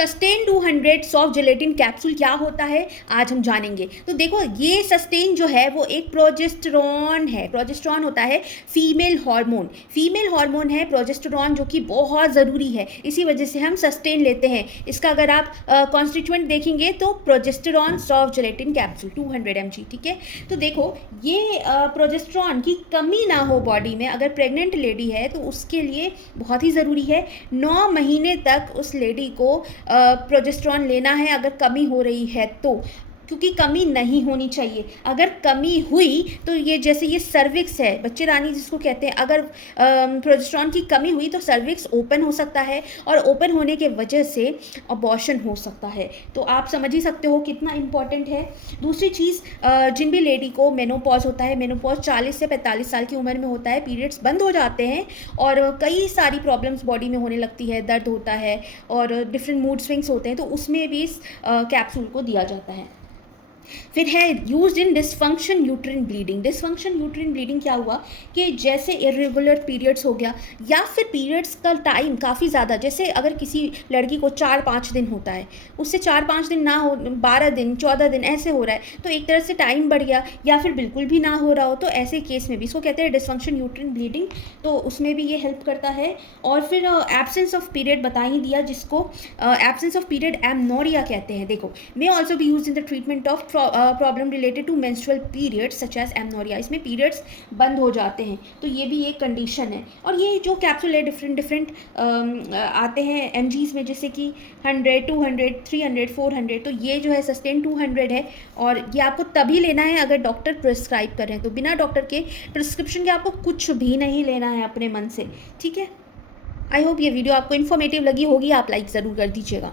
Sustain 200 soft gelatin capsule क्या होता है आज हम जानेंगे। तो देखो, ये सस्टेन जो है वो एक प्रोजेस्टेरॉन है। प्रोजेस्टेरॉन होता है फीमेल हार्मोन है प्रोजेस्टेरॉन, जो कि बहुत ज़रूरी है, इसी वजह से हम सस्टेन लेते हैं। इसका अगर आप कॉन्स्टिट्यूएंट देखेंगे तो progesterone soft gelatin capsule 200 mg, ठीक है। तो देखो, ये प्रोजेस्टेरॉन की कमी ना हो बॉडी में, अगर प्रेग्नेंट लेडी है तो उसके लिए बहुत ही ज़रूरी है। 9 महीने तक उस लेडी को प्रोजेस्टेरॉन लेना है अगर कमी हो रही है तो, क्योंकि कमी नहीं होनी चाहिए। अगर कमी हुई तो ये, जैसे ये सर्विक्स है, बच्चेदानी जिसको कहते हैं, अगर प्रोजेस्टेरॉन की कमी हुई तो सर्विक्स ओपन हो सकता है और ओपन होने के वजह से अबॉर्शन हो सकता है। तो आप समझ ही सकते हो कितना इम्पॉर्टेंट है। दूसरी चीज़, जिन भी लेडी को मेनोपॉज होता है, मेनोपॉज 40 से 45 साल की उम्र में होता है, पीरियड्स बंद हो जाते हैं और कई सारी प्रॉब्लम्स बॉडी में होने लगती है, दर्द होता है और डिफरेंट मूड स्विंग्स होते हैं, तो उसमें भी इस कैप्सूल को दिया जाता है। फिर है used in dysfunction uterine bleeding. Dysfunction uterine bleeding क्या हुआ कि जैसे इरेगुलर पीरियड्स हो गया, या फिर पीरियड्स का टाइम काफ़ी ज़्यादा, जैसे अगर किसी लड़की को 4-5 दिन होता है, उससे 4-5 दिन ना हो, 12 दिन 14 दिन ऐसे हो रहा है, तो एक तरह से टाइम बढ़ गया, या फिर बिल्कुल भी ना हो रहा हो, तो ऐसे केस में भी इसको कहते हैं डिसफंक्शन यूट्रिन ब्लीडिंग, तो उसमें भी ये हेल्प करता है। और फिर एब्सेंस ऑफ पीरियड बता ही दिया, जिसको एब्सेंस ऑफ पीरियड एमनोरिया कहते हैं। देखो, may also be use in the treatment of problem related to menstrual periods such as amenorrhoea. इसमें पीरियड्स बंद हो जाते हैं, तो ये भी एक कंडीशन है। और ये जो कैप्सूल है डिफरेंट आते हैं एमजीज में, जैसे कि 100, 200, 300, 400। तो ये जो है सस्टेन 200 है, और ये आपको तभी लेना है अगर डॉक्टर प्रिस्क्राइब कर रहे हैं। तो बिना डॉक्टर के प्रिस्क्रिप्शन के आपको कुछ भी नहीं लेना है अपने मन से, ठीक है। आई होप ये वीडियो आपको इन्फॉर्मेटिव लगी होगी। आप लाइक ज़रूर कर दीजिएगा।